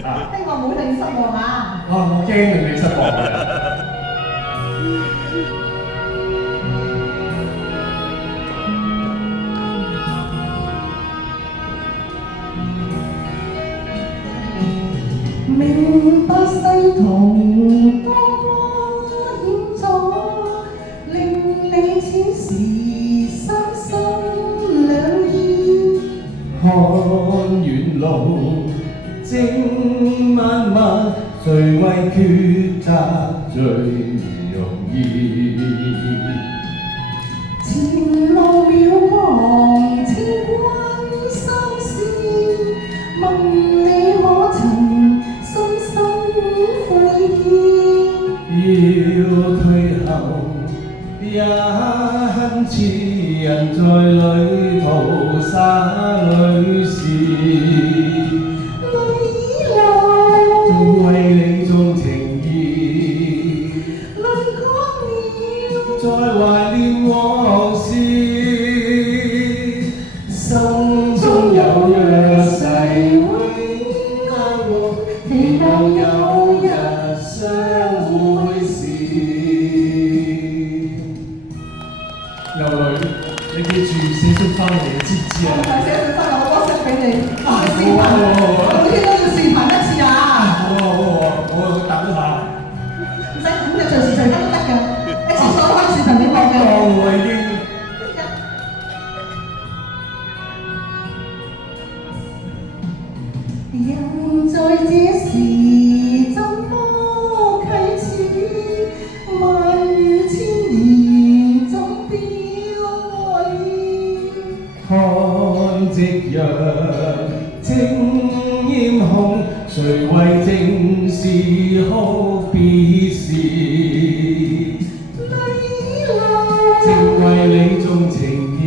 希望冇令你失望啊！我驚令你失望嘅。明白世途多麼險阻，令你此時三心兩意。看遠路，正漫漫，誰為抉擇最容易？前路渺茫，千關心事，問你可曾深深悔意？要退後，也恨痴人在旅途灑淚時，縱為你種情意，再懷念往事，心中有約誓永安樂，期望有日相會時。有女，你記住寫信翻嚟，知唔知啊？寫信翻嚟，我 WhatsApp 俾你。視頻，每天都要視頻一次啊！我等下。唔使咁嘅，隨時隨刻都得嘅。你廁所開視頻俾我嘅。我已經。人在這時怎麼啟齒？萬語千言怎表愛意？看夕陽正豔紅，誰為正事哭別時？正為你種情意，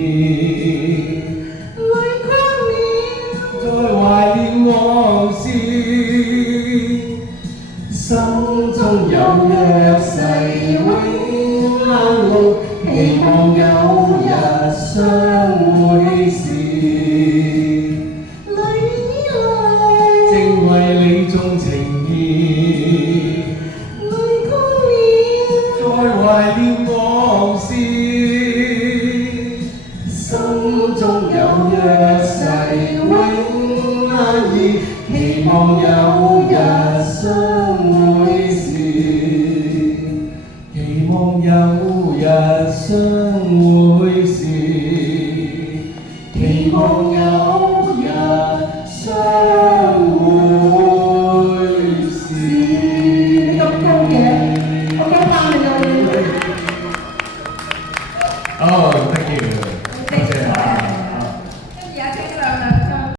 再懷念往事，心中有約誓永安樂，期望有日相會時，正為你種情意，再懷念往事，心中有約誓永安意，期望有日相會時，期望有日相會時，期望有日相會時。你咁高嘅，我驚怕你啊！Oh, thank you.